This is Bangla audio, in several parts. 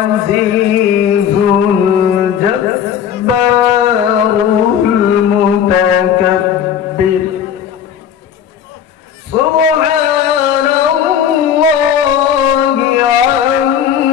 العزيز الجبار المتكبر سبحان الله عما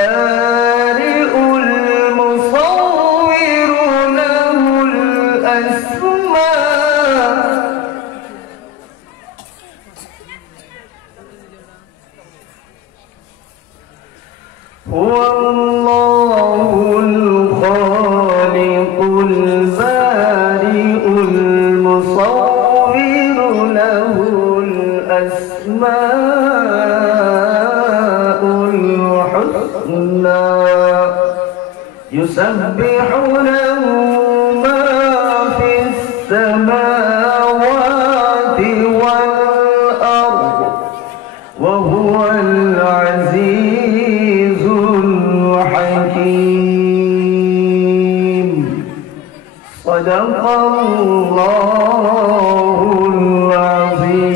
البارئ المصور له الأسماء هو الله الخالق البارئ المصور له الأسماء الحسنى يسبح له ما في السماوات والأرض وهو العزيز الحكيم صدق الله العظيم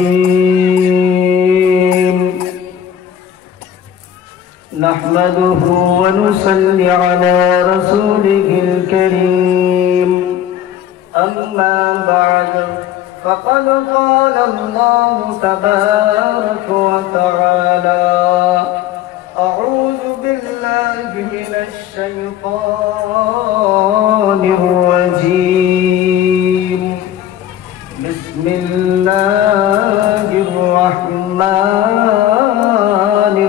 نحمده ونصلي على رسوله الكريم أما بعد فقد قال الله تبارك وتعالى أعوذ بالله من الشيطان الرجيم بسم الله الرحمن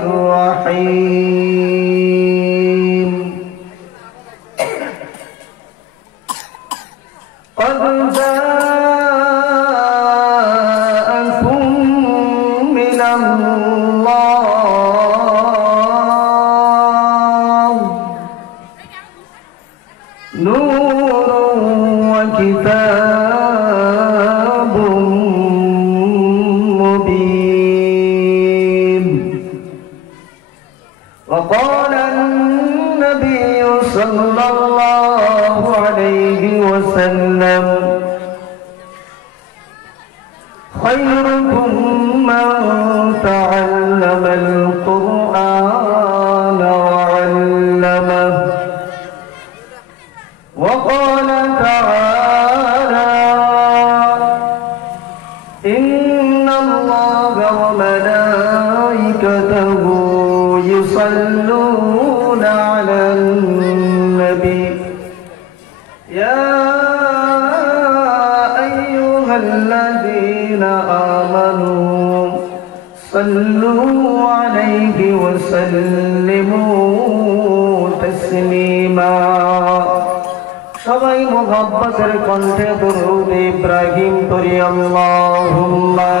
الرحيم قد جاءكم من الله نور وكتاب مبين وقال النبي صلى الله عليه وسلم خيركم من تعلم القرآن وعلمه وقال تعالى إن الله وملائكته يصلون على النبي يا أيها الذين آمنوا صلوا عليه وسلموا تسليما সবাই মুহাব্বতের কণ্ঠে দরুদ ইব্রাহিম পড়ি আল্লাহুম্মা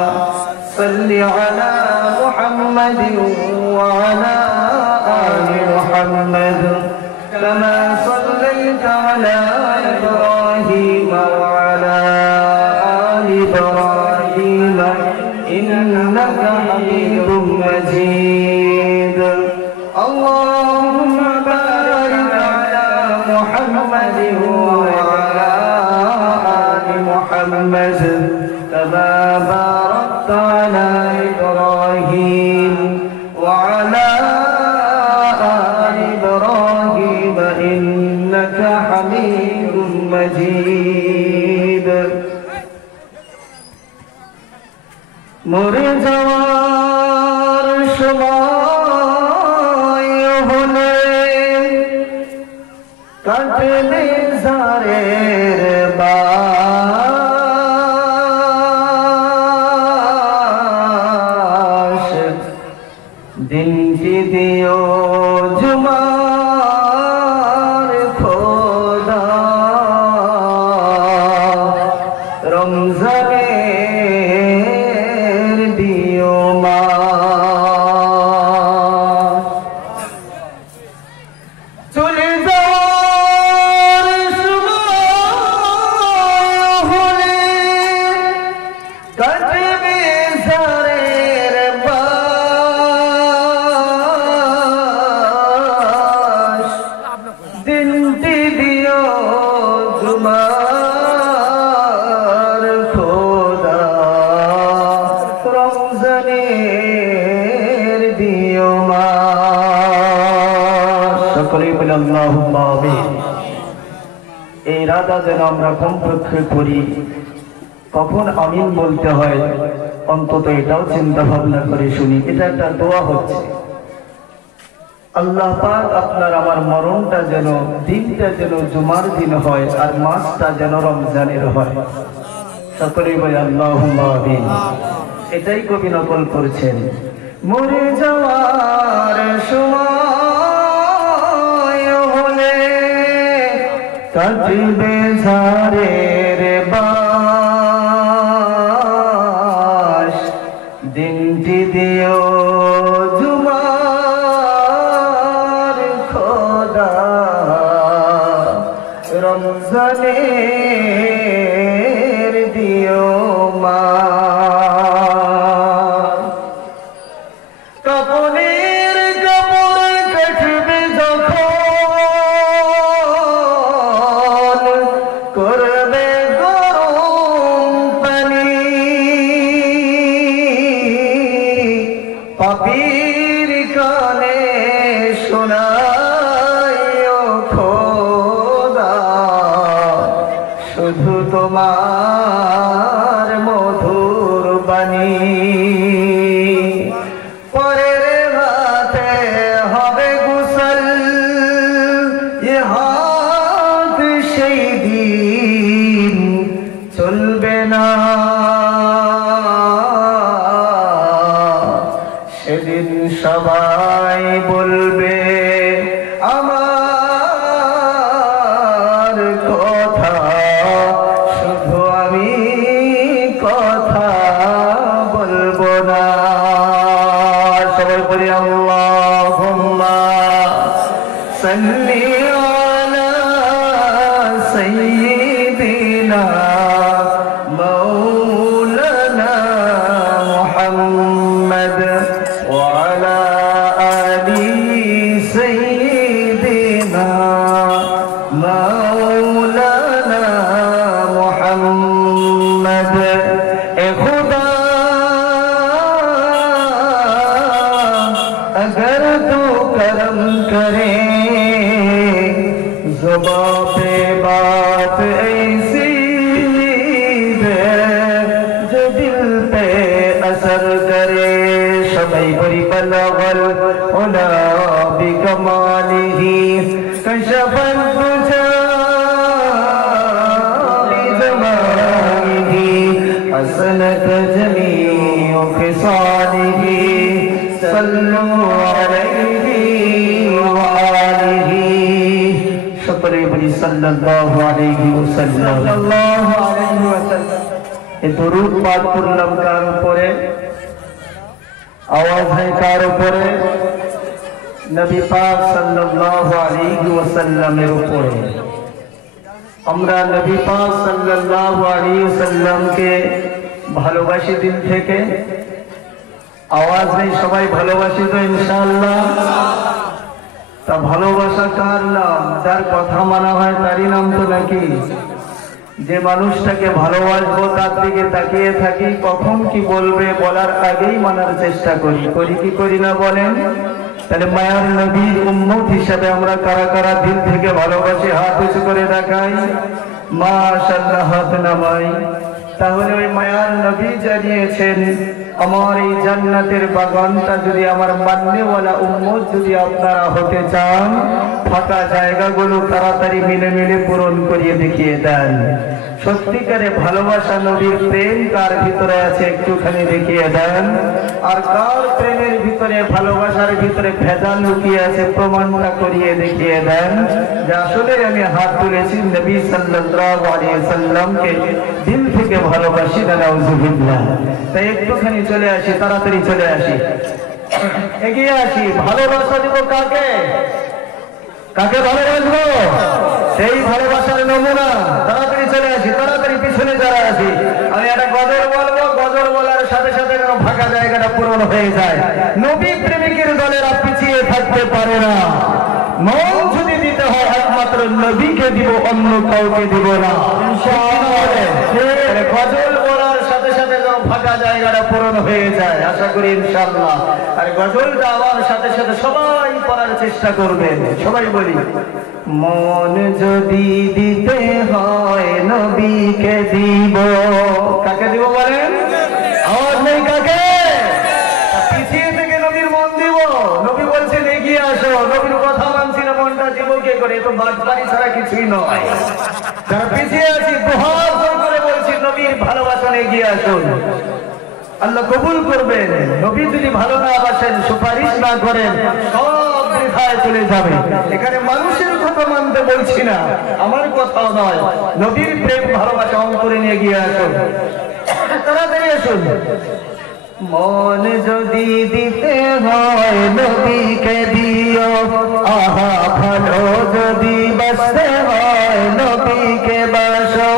সাল্লি আলা মুহাম্মাদিন ওয়া আলা আলি মুহাম্মাদ কামা সাল্লাইতা আলা ইব্রাহিম ওয়া আলা আলি ইব্রাহিম ইন্নাকা হামিদুম মাজিদ আল্লাহুম্মা বারিক আলা محمد وعلى آل محمد كما باركت على إبراهيم وعلى آل إبراهيم إنك حميد مجيد মরে যাওয়ার সময় হলে কাটলে জারের বাস দিনটি দিও জুমার খোদা রমজানের দিও মা চলে যাওয়ার সময় ইরাদা যেন আমরা কমপক্ষে করি, কখন আমিন বলতে হয় অন্তত এটাও চিন্তা ভাবনা করে শুনি। এটা একটা দোয়া হচ্ছে, আল্লাহ পাক আপনার আমার মরণটা যেন, দিনটা যেন জুমার দিন হয় আর মাসটা যেন রমজানের হয়। সকলেই বলে আল্লাহুম্মা আমিন। এটাই কবি নকল করছেন। মরে যাওয়ার সময় হলে কাটবে ঝাড়ের বাস, দিনটি দিও জুমার খোদা, রমজানের দিও মা। কাপড়ের কাপড় কাটবে যখন, করবে গরম পানি, পাপীর কানে শোনাইও খোদা, শুধু তোমার মধুর বাণী। পরের হাতে হবে গোসল, এ হাত সেই দিন চলবে না, সেদিন সবাই বলবে আমার কথা, শুধু আমি কথা বলবো না। সবাই বলি আল্লাহুম্মা সাল্লি আলা সাইয়্যিদিনা মাওলানা মুহাম্মদ ওয়া আলা আলি সাইয়্যিদিনা মাওলানা মুহাম্মদ। এ খুদা अगर तू करम करे ज़ुबां पे बात ऐसी दे जो दिल पे असर करे। सबाई बड़ी बलगल उला बिकमालिही कशफल तुझा बिजमालिही हसनत जमीउ खिसालिही सल्लु अलैहि व आलिहि। সকলে বলি সাল্লাল্লাহু আলাইহি ওয়াসাল্লাম। সাল্লাল্লাহু আলাইহি ওয়াসাল্লাম। এই দরুদ পাঠ করলাম কার উপরে? আওয়াজ হয় কার উপরে? নবী পাক সাল্লাল্লাহু আলাইহি ওয়াসাল্লামের উপরে। আমরা নবী পাক সাল্লাল্লাহু আলাইহি ওয়াসাল্লামকে ভালোবাসি দিল থেকে। আওয়াজ নেই, সবাই ভালোবাসি তো ইনশাআল্লাহ? তা ভালোবাসা কার নাম? যার কথা মানা হয় তারই নাম তো নাকি? যে মানুষটাকে ভালোবাসবো তার দিকে তাকিয়ে থাকি, কখন কি বলবে বলার আগেই মানার চেষ্টা করি। করি কি করি না বলেন? তাহলে মায়ার নবীর উম্মত হিসাবে আমরা কারা কারা দিল থেকে ভালোবাসি হাত উঁচু করে দেখাই, মাশাআল্লাহ হাত নামাই। তাহলে ওই মায়ার নবী জানিয়েছেন, আমার এই জান্নাতের বাগানটা যদি আমার মাননেওয়ালা উম্মত যদি আপনারা হতে চান, ফাঁকা জায়গাগুলো তাড়াতাড়ি মিলে মিলে পূরণ করিয়ে দেখিয়ে দেন। সত্যিকারে ভালোবাসা নবীর প্রেম কার ভিতরে আছে একটুখানি দেখিয়ে দেন। আর কার প্রেমের ভিতরে, ভালোবাসার ভিতরে ভেজাল লুকিয়ে আছে প্রমাণটা করিয়ে দেখিয়ে দেন যে আসলে আমি হাত তুলেছি নবী সাল্লাল্লাহু আলাইহি ওয়াসাল্লামকে দিল থেকে ভালোবাসি। নাউজুবিল্লাহ। তাই একটুখানি চলে আসি, তাড়াতাড়ি চলে আসি, এগিয়ে আসি। ভালোবাসা দিব কাকে? কাকে ভালোবাসবো? সেই ভালোবাসার নমুনা। তাড়াতাড়ি চলে আসি, তাড়াতাড়ি পিছনে যারা আছি। আমি একটা গজল বলবো, গজল বলার সাথে সাথে যেন ফাঁকা জায়গাটা পূরণ হয়ে যায়। নবী প্রেমিকের দলেরা পিছিয়ে থাকতে পারে না। মন যদি দিতে হয় একমাত্র নবীকে দিব, অন্য কাউকে দিব না। গজল বলার সাথে সাথে যেন ফাঁকা জায়গাটা পূরণ হয়ে যায় আশা করি ইনশাআল্লাহ। আর গজলটা আমার সাথে সাথে সবাই পড়ার চেষ্টা করবেন। সবাই বলি, মন যদি দিতে হয় নবীকে দিব। কাকে দিব বলেন? আওয়াজ নেই কাকে? পিছিয়ে থেকে নবীর মন দিব। নবী বলছেন এগিয়ে আসো, নবীর কথা মানছি না মনটা দিব কে করে? এ তো বাটপারি ছাড়া কিছুই নয়। যারা পিছিয়ে আছি দুহাত করে বলছি নবীর ভালোবাসা এগিয়ে আসুন, আল্লাহ কবুল করবেন। নবী যদি ভালো না বাসেন, সুপারিশ না করেন, সব বৃথায় চলে যাবে। এখানে মানুষের কথা মানতে বলছি না, আমার কথাও নয়। নবীর প্রেম ভালোবাসা অন্তরে নিয়ে গিয়ে আসুন, তাড়াতাড়ি আসুন। মন যদি দিতে হয় নবীকে দিও, আহা ভালো যদি বাসতে হয় নবীকে বাসো,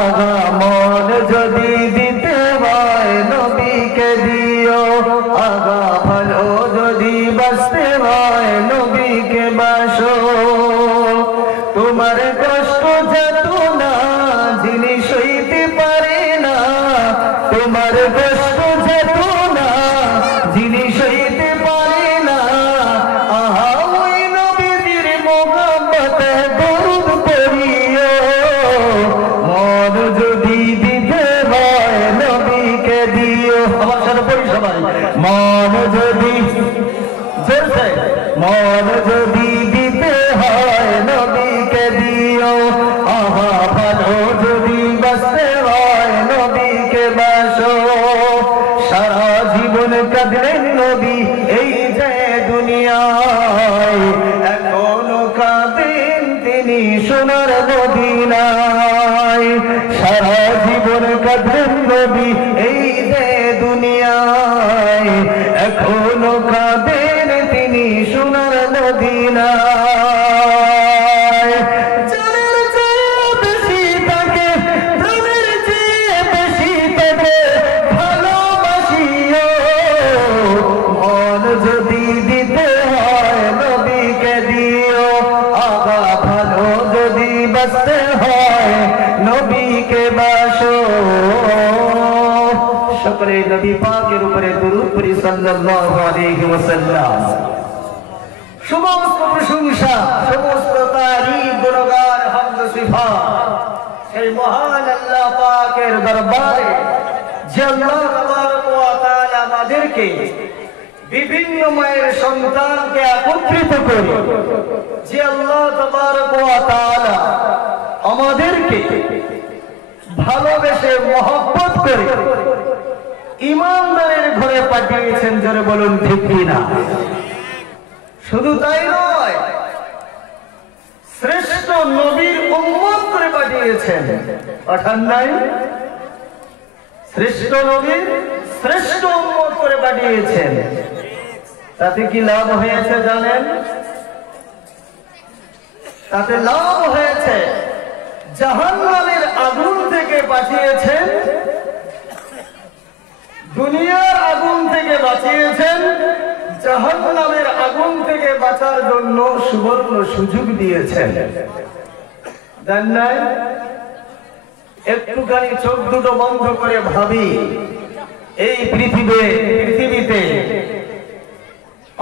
আহা মন যদি দিতে হয় নবীকে দিও, আহা ভালো যদি বাসতে হয় নবীকে বাসো। তোমার কষ্ট যত না যিনি সইতে পারে না, তোমার কষ্ট যত না যিনি সইতে পারে না, আহা ওই নবীর মোহাম্মতে দরুদ পড়িও। মন যদি দিতে হয় নবীকে দিও। আমার সাথে পড়ি সবাই, মন যদি জোরছে, মন যদি দিতে হয় নবীকে দিও, আহা ভালো যদি বাসতে হয় নবীকে বাসো। সারা জীবন কাঁদলেন নবী এই যে দুনিয়ায়, এখনো কাঁদেন তিনি সোনার মদিনায়। সারা জীবন কাঁদলেন নবী এই যে দুনিয়ায়, এখনো কাঁদেন তিনি সোনার মদিনায়। জানের চেয়ে বেশি তাকে, প্রাণের চেয়ে বেশি তাকে ভালোবাসিও। মন যদি দিতে হয় নবীকে দিও, আগা ভালো যদি বাসতে হয় নবীকে বাসো। সকলে নবী পাকের উপরে দুরূদ পড়ি সাল্লাল্লাহু আলাইহি ওয়াসাল্লাম। সমস্ত প্রশংসা, সমস্ত তারিফ, গুণগান, হামদ সিফাত সেই মহান আল্লাহ পাকের দরবারে, যে আল্লাহ তাবারক ওয়া তাআলা আমাদেরকে বিভিন্ন মায়ের সন্তানকে একত্রিত করে, যে আল্লাহ তাবারক ওয়া তাআলা আমাদেরকে ভালোবেসে মহব্বত করে ইমানদারের ঘরে পাঠিয়েছেন। জোরে বলুন ঠিক কিনা? শুধু তাই নয়, শ্রেষ্ঠ নবীর উম্মত করে পাঠিয়েছেন। পাঠান নাই? শ্রেষ্ঠ নবীর শ্রেষ্ঠ উম্মত করে পাঠিয়েছেন। তাতে কি লাভ হয়েছে জানেন? তাতে লাভ হয়েছে জাহান্নামের আগুন থেকে বাঁচিয়েছেন, দুনিয়ার আগুন থেকে বাঁচিয়েছেন, জাহান্নামের আগুন থেকে বাঁচার জন্য সুবর্ণ সুযোগ দিয়েছেন। জানেন নাই? একটুখানি চোখ দুটো বন্ধ করে ভাবি, এই পৃথিবীতে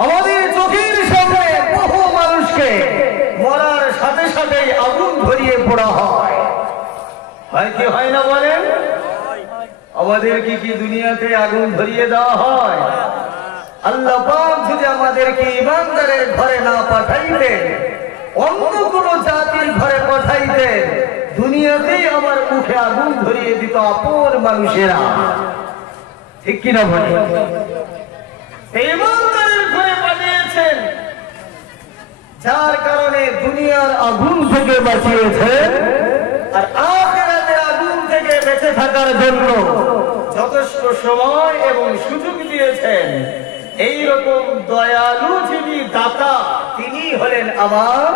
আমাদের চোখের সামনে বহু মানুষকে মরার সাথে সাথেই আগুন ধরিয়ে পড়া হয়। হয় কি হয় না বলেন? আমাদের কি দুনিয়াতে আগুন ধরিয়ে দেওয়া হয়? আল্লাহ পাক যদি আমাদেরকে ইমানদারের ঘরে না পাঠাইতেন, অন্য কোন জাতির ঘরে পাঠাইতেন, দুনিয়াতেই আমার মুখে আগুন ধরিয়ে দিত আপন মানুষেরা। ঠিক কিনা বলেন? ইমানদারের ঘরে পাঠিয়েছেন, যার কারণে দুনিয়ার আগুন থেকে বাঁচিয়েছেন, আর আখিরাতের আগুন থেকে বেঁচে থাকার জন্য যথেষ্ট সময় এবং সুযোগ দিয়েছেন। এই রকম দয়ালু যিনি দাতা, তিনি হলেন আমার,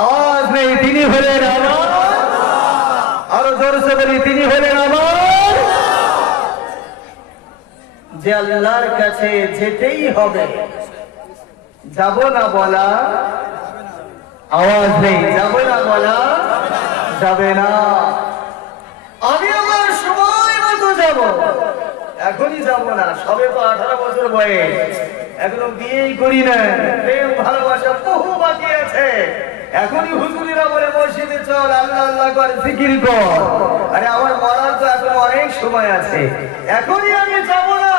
আওয়াজ নেই, তিনি হলেন আমার, আরো জোরসে বলি, তিনি হলেন আমার। যে আল্লাহর কাছে যেতেই হবে, যাব না বলা, আওয়াজ নেই, যাব না বলা যাবে না। আমি আমার সময় মতো যাব, যাব না, সবে তো 18 বছর বয়স, এখনো বিয়েই করি না, প্রেম ভালোবাসা বহু বাকি আছে। এখনই হুজুরিরা বলে মসজিদে চল, আল্লাহ আল্লাহ কর, জিকির কর। আরে আমার মরার তো এখনো অনেক সময় আছে, এখনই আমি যাব না।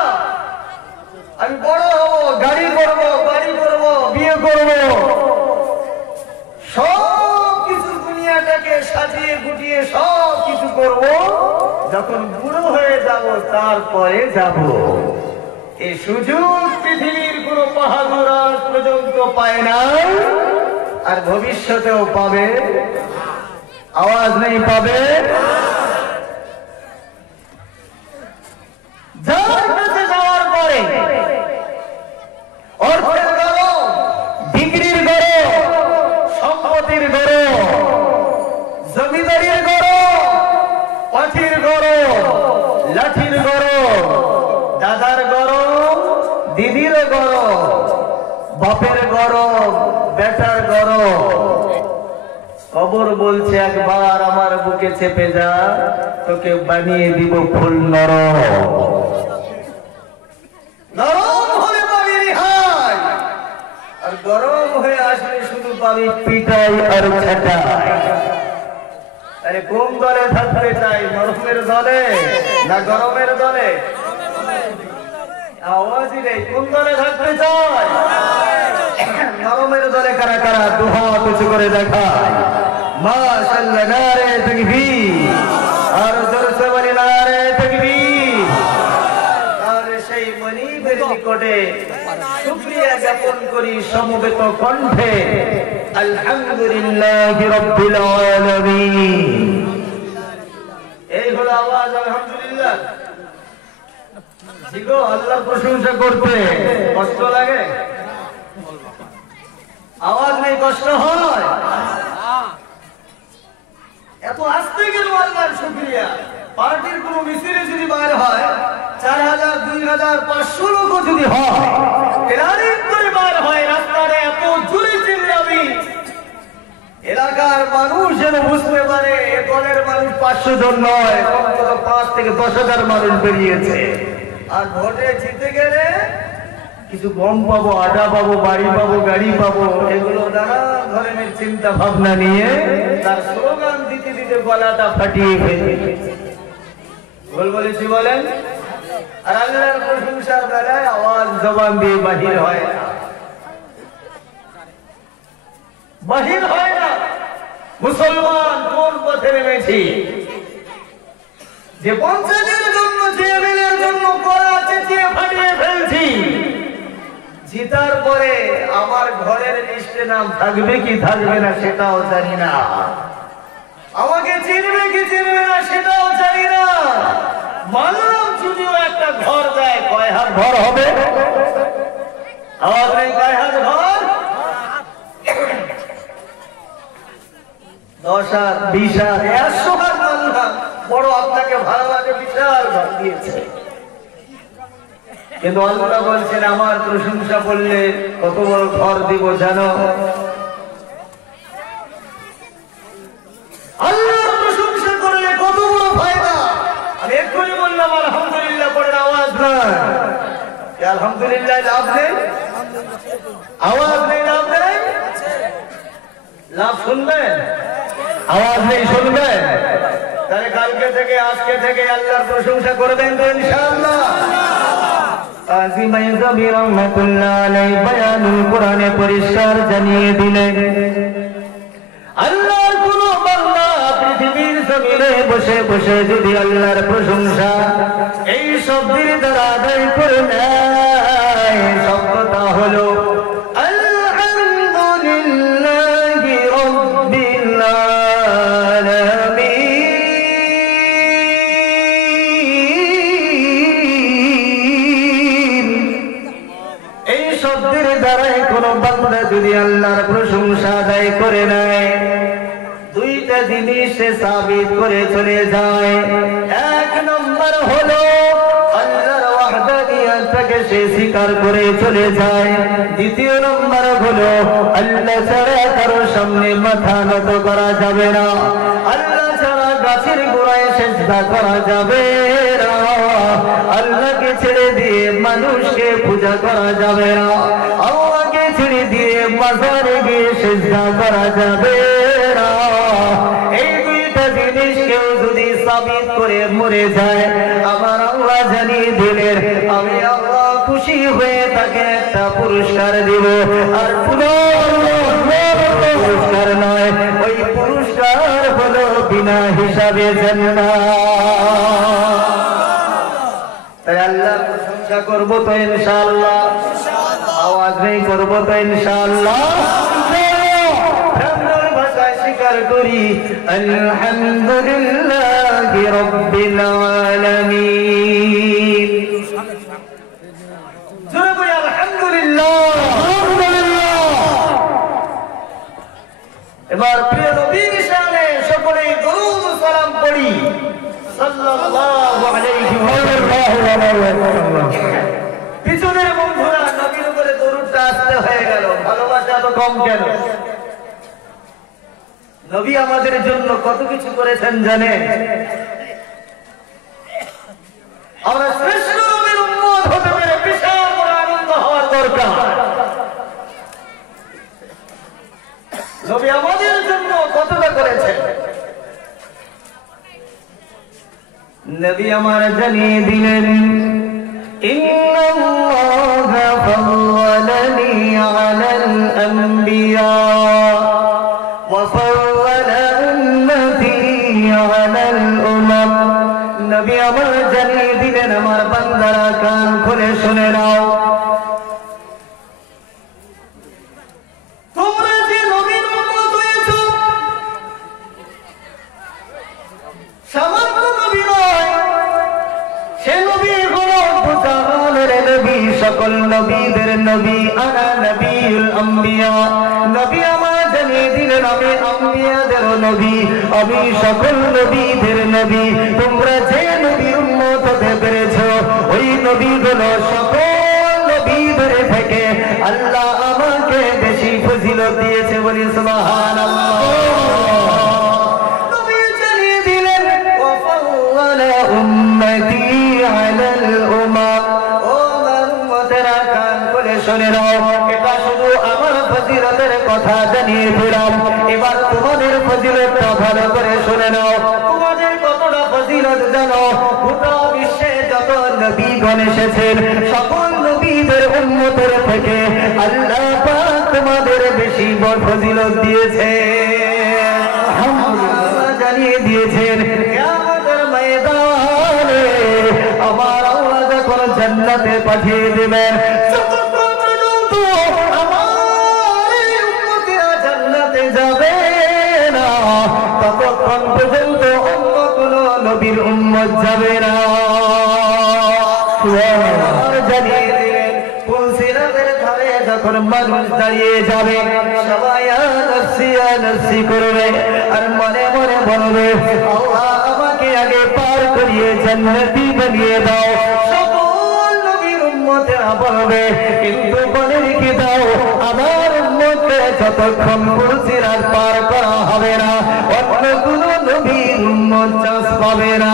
আমি বড় হব, গাড়ি করব, বাড়ি করব, বিয়ে করব, সব কিছু দুনিয়াটাকে সাজিয়ে গুটিয়ে সব কিছু করব। যখন বুড়ো হয়ে যাব তারপরে যাব। এই সুযোগ পৃথিবীর কোন বাহাদুর আজ পর্যন্ত পায় না, আর ভবিষ্যতেও পাবে। আওয়াজ নেই, পাবে। যার কাছে যাওয়ার পরে অর্থের গরম, ডিগ্রির গরম, সম্পত্তির গরম, জমিদারির গরম, পাখির গরম, লাঠির গরম, দাদার গরম, দিদির গরম, বাপের গরম, বেটার গরম। কবর বলছে একবার আমার বুকে চেপে যা, তোকে বানিয়ে দিব ফুল নরম। নরম হলে পাবি রেহাই, আর গরম হয়ে আসলে শুধু পাবি পিটাই আর ছাটাই। আরে কোন দলে থাকতে চাই, নরমের দলে না গরমের দলে? আওয়াজই নেই। কোন দলে থাকতে চাই? নরমের দলে কারা কারা দুহাত উঁচু করে দেখায় মাশাআল্লাহ, নারে তাকবীর, আর জোরসে বলি নারে তাকবীর। আর সেই মনিবের নিকটে শুকরিয়া জ্ঞাপন করি সমবেত কণ্ঠে, আলহামদুলিল্লাহি রাব্বিল আলামিন। এই হলো আওয়াজ, আলহামদুলিল্লাহ। ঠিক, আল্লাহর প্রশংসা করতে কষ্ট লাগে? আওয়াজ নেই, কষ্ট হয়? এত আসতে গেল আল্লাহর শুকরিয়া। পার্টির কোন মিছিলে যদি বাইর হয়, 4000, 2000, 500 লোক যদি হয়, এরারিক করে বাইর হয় রাস্তায়, এত জোরে চিল্লাবি, এলাকার মানুষ যেন বুঝতে পারে এ দলের মানুষ 500 জন নয়, অন্তত 5 থেকে 10,000 মানুষ বেরিয়েছে। আর ভোটে জিতে গেলে কিছু গম পাবো, আটা পাবো, বাড়ি পাবো, গাড়ি পাবো, এগুলো নানা ধরনের চিন্তা ভাবনা নিয়ে তার স্লোগান দিতে দিতে গলাটা ফাটিয়ে ফেলে। বলেছি বলেন। আর আল্লাহর প্রশংসার বেলায় আওয়াজ জবান দিয়ে বাহির হয় না, বাহির হয় না। মুসলমান কোন পথে নেমেছি? যে পঞ্চায়েতের জন্য, যে এমএলএর জন্য করা চেঁচিয়ে ফাটিয়ে ফেলছি, জিতার পরে আমার ঘরের লিস্টে নাম থাকবে কি থাকবে না সেটাও জানি না, আমাকে চিনবে কি চিনবে না সেটাও জানি না। মানলাম যদিও একটা ঘর দেয়, কয় হাত ঘর হবে? আওয়াজ নেই, কয় হাত ঘর? 10 হাত, 20 হাত, 100 হাত মানলাম। বড় আপনাকে ভালো লাগে, বিশাল ঘর দিয়েছে। কিন্তু আল্লাহ বলছেন আমার প্রশংসা করলে কত বড় ঘর দিব জানো? আল্লাহর প্রশংসা করলে কত বড় ফায়দা। আমি এক্ষুনি বললাম আলহামদুলিল্লাহ, পড়েন আওয়াজ নাই। আলহামদুলিল্লাহ লাভ নেই, আওয়াজ নেই, লাভ নেই। লাভ শুনবেন, আওয়াজ নেই, শুনবেন। তাহলে কালকে থেকে, আজকে থেকে আল্লাহর প্রশংসা করবেন তো ইনশাআল্লাহ। কাজী মাইযাবী রাহমাতুল্লাহ আলাইহি বায়ানুল কোরআনে পরিষ্কার জানিয়ে দিলেন, আল্লাহর কোন বান্দা পৃথিবীর জমিনে বসে বসে যদি আল্লাহর প্রশংসা এই শব্দের দ্বারা আদায় করে নেয়, শব্দটা হলো আলহামদুলিল্লাহি রাব্বিল আলামিন। এই শব্দের দ্বারাই কোন বান্দা যদি আল্লাহর প্রশংসা আদায় করে নেয়, দুইটা জিনিস সে সাবিত করে চলে যায়। এক নম্বর হলো আল্লাহর ওয়াহদানিয়তকে সে স্বীকার করে চলে যায়। দ্বিতীয় নম্বর হলো আল্লাহ ছাড়া কারো সামনে মাথা নত করা যাবে না। আল্লাহ ছাড়া গাছের গোড়ায় সিজদা করা যাবে না, আল্লাহকে ছেড়ে দিয়ে মানুষকে পূজা করা যাবে না, আল্লাহকে ছেড়ে দিয়ে মাজারে গিয়ে সিজদা করা যাবে না। এই দুইটা জিনিস কেউ যদি সাবিত করে মরে যায়, আমার আল্লাহ জানিয়ে দিলেন আমি আল্লাহ খুশি হয়ে তাকে একটা পুরস্কার দিব। আর পুরস্কার নয়, ওই পুরস্কার হলো বিনা হিসাবে জান্নাত। তাই আল্লাহ প্রশংসা করবো তো ইনশাআল্লাহ, আওয়াজ নেই করবো তো ইনশাআল্লাহ। ভাষায় স্বীকার করি আলহামদুলিল্লাহি রাব্বিল আলামিন। জোরে বলি আলহামদুলিল্লাহ। এবার প্রিয় নবীর শানে সকলেই দরুদ ও সালাম পড়ি সাল্লাল্লাহু আলাইহি ওয়াসাল্লাম। পিছনের বন্ধুরা নবীর উপরে দরুদটা আসতে হয়ে গেল, ভালোবাসা তো কম কেন? নবী আমাদের জন্য কত কিছু করেছেন জানেন? আমরা শ্রেষ্ঠ নবীর উম্মত হতে পেরে বিশাল বড় আনন্দ হওয়ার দরকার। নবী আমাদের জন্য কতটা করেছেন নবী আমার জানিয়ে দিলেন ইন্নাল্লাহা ফাওয়ালানি আলাল আমবিয়া ওয়া ফাওয়ালা উম্মতি আলাল উমাম। নবী আমার জানিয়ে দিলেন আমার বান্দারা কান খুলে শুনে নাও, তোমরা যে নবীর উম্মত হয়েছো, সামান্য নবী নয়, সে নবী হলো জামানের নবী, সকল নবীদের নবী। আনা নবিউল আম্বিয়া, নবী আমার জানিয়ে দিলেন আমি আম্বিয়াদের নবী, আমি সকল নবীদের নবী। তোমরা যে নবীর উম্মত হতে পেরেছো, ওই নবীগুলো সকল নবীদের থেকে আল্লাহ আমাকে বেশি ফজিলত দিয়েছে, বলি সুবহানাল্লাহ। নবী জানিয়ে দিলেন ওয়া ফাওয়ালা উম্মতি আলাল উমাম। ও আমার উম্মতেরা কান খুলে শুনে নাও, এটা শুধু আমার ফজিলতের কথা জানিয়ে দিলাম, এবার তোমাদের ফজিলতটা ভালো করে শুনে নাও। তোমাদের কতটা ফজিলত জানো? গোটা বিশ্বে যত নবীগণ এসেছেন, সকল নবীদের উম্মতের থেকে আল্লাহ পাক তোমাদের বেশি বড় ফজিলত দিয়েছে, আল্লাহ জানিয়ে দিয়েছেন। কিয়ামতের ময়দানে আমার আল্লাহ যখন জান্নাতে পাঠিয়ে দেবেন, যতক্ষণ পর্যন্ত আমার এই উম্মতেরা জান্নাতে যাবে না, ততক্ষণ পর্যন্ত অন্য কোন নবীর উম্মত যাবে না। জানিয়ে দিলেন ফুলসিরাতের ধারে যখন মানুষ দাঁড়িয়ে যাবে, সবাই নফসি নফসি করবে আর মনে মনে বলবে আল্লাহ আমাকে আগে পার করিয়ে জান্নাতি বানিয়ে দাও। সকল নবীর উম্মতেরা বলবে কিন্তু বলে রেখে দাও আমার উম্মতকে যতক্ষণ ফুলসিরাত পার করা হবে না, অন্য কোন নবীর উম্মত চান্স পাবে না।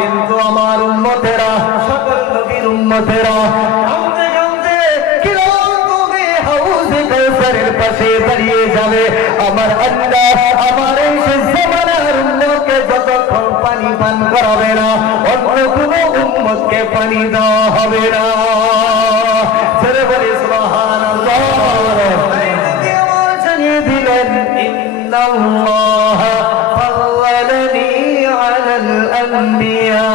কিন্তু আমার উম্মতেরা, সকল নবীর উম্মতেরা কাঁদতে কাঁদতে ক্লান্ত হয়ে হাউজে কাউসারের পাশে দাঁড়িয়ে যাবে। আমার আল্লাহ আমার এই জামানার উম্মতকে যতক্ষণ পানি পান করাবে না, অন্য কোনো উম্মতকে পানি দেওয়া হবে না। ছেড়ে বলি সুবহানাল্লাহ। জানিয়ে দিলেন ইন্নাল্লাহ ফাওয়ালানি আলাল আম্বিয়া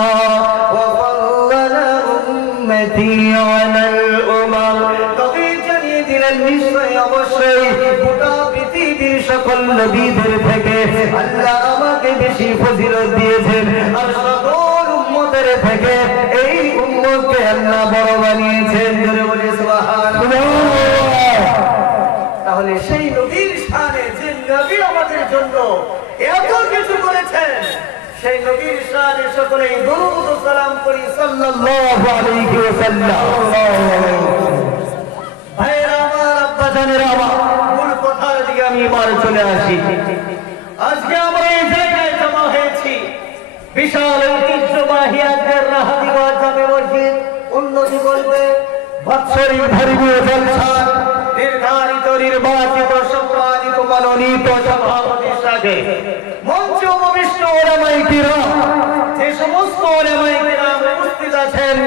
ওয়া ফাওয়ালা উম্মতি আলাল উমাম। তবে জানিয়ে দিলেন নিশ্চয়ই অবশ্যই গোটা পৃথিবীর সকল নবীদের থেকে আল্লাহ আমাকে বেশি ফজিলত দিয়েছেন, আর সকল উম্মতের থেকে এই উম্মতকে আল্লাহ বড় বানিয়েছেন। জোরে বলি সুবহানাল্লাহ। তাহলে সেই নবীর শানে, যে নবী আমাদের জন্য এত কিছু করেছেন, সেই নবীর শানে সকলেই দরুদ ও সালাম করি সাল্লাল্লাহু আলাইহি ওয়াসাল্লাম। চলে আসি। আজকে আমরা এই জায়গায় জমা হয়েছি বিশাল ঐতিহ্যবাহী আজকের রাহাদিগঞ্জ জামে মসজিদ উন্নতি করবে বাৎসরিক ধর্মীয় জলসা নির্ধারিত নির্বাচিত সম্মানিত মনোনীত সভাপতির সাথে মঞ্চে উপবিষ্ট ওলামায়ে কিরাম, যে সমস্ত ওলামায়ে কিরাম উপস্থিত আছেন,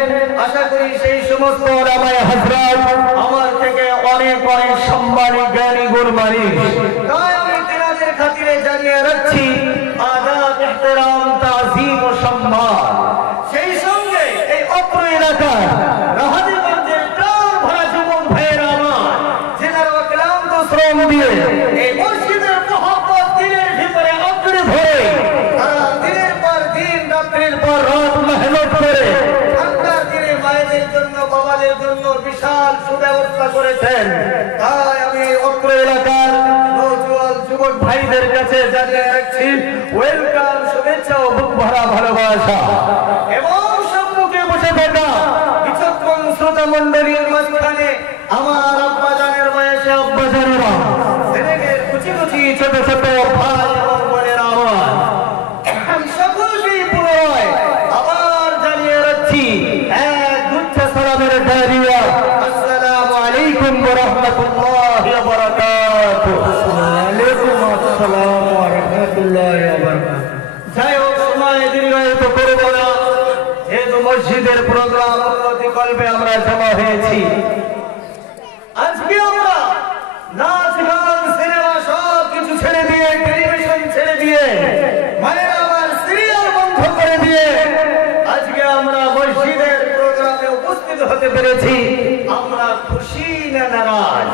আশা করি সেই সমস্ত ওলামায়ে হযরত আমার থেকে অনেক অনেক সম্মানী জ্ঞানী গুণমানী। তাই আমি তিনাদের খাতিরে জানিয়ে রাখছি আদাব ইহতিরাম তাজিম ও সম্মান। সেই সঙ্গে এই অত্র এলাকার রাহাদিগঞ্জের প্রাণ ভরা যুবক ভাইয়েরা আমার, যেনারা অক্লান্ত শ্রম দিয়ে এই মসজিদের মহব্বত দিনের ভিতরে আঁকড়ে ধরে তারা দিনের পর দিন রাত্রির পর রাত মেহনত করে ঠান্ডার দিনে মায়েদের জন্য বাবাদের জন্য বিশাল সুব্যবস্থা করেছেন। তাই আমি অত্র এলাকার নওজোয়ান যুবক ভাইদের কাছে জানিয়ে রাখছি ওয়েলকাম, শুভেচ্ছা ও বুক ভরা ভালোবাসা। এবং সম্মুখে বসে থাকা বিচক্ষণ শ্রোতা মন্ডলীর মাঝখানে আমার আব্বাজানের বয়সে আব্বাজানেরা, ছেলেদের কুচি কুচি ছোট ছোট ভাই এবং বোনেরা আমার, আমি সকলকেই পুনরায় আবার জানিয়ে রাখছি এক গুচ্ছ সালামের দাঁড়িয়ে আসসালামু আলাইকুম ওয়া রাহমাতুল্লাহি ওয়া বারাকাতুহু। ওয়া আলাইকুম আসসালাম ওয়া রাহমাতুল্লাহি ওয়া বারাকাতুহু। যাই হোক, সময় দীর্ঘায়িত করব না, যেহেতু মসজিদের প্রোগ্রাম উন্নতি কল্পে আমরা জমা হয়েছি। আজকে আমরা নাচ গান সিনেমা সব কিছু ছেড়ে দিয়ে, টেলিভিশন ছেড়ে দিয়ে, মায়ের আমার সিরিয়াল বন্ধ করে দিয়ে আজকে আমরা মসজিদের প্রোগ্রামে উপস্থিত হতে পেরেছি। আমরা খুশি না নারাজ?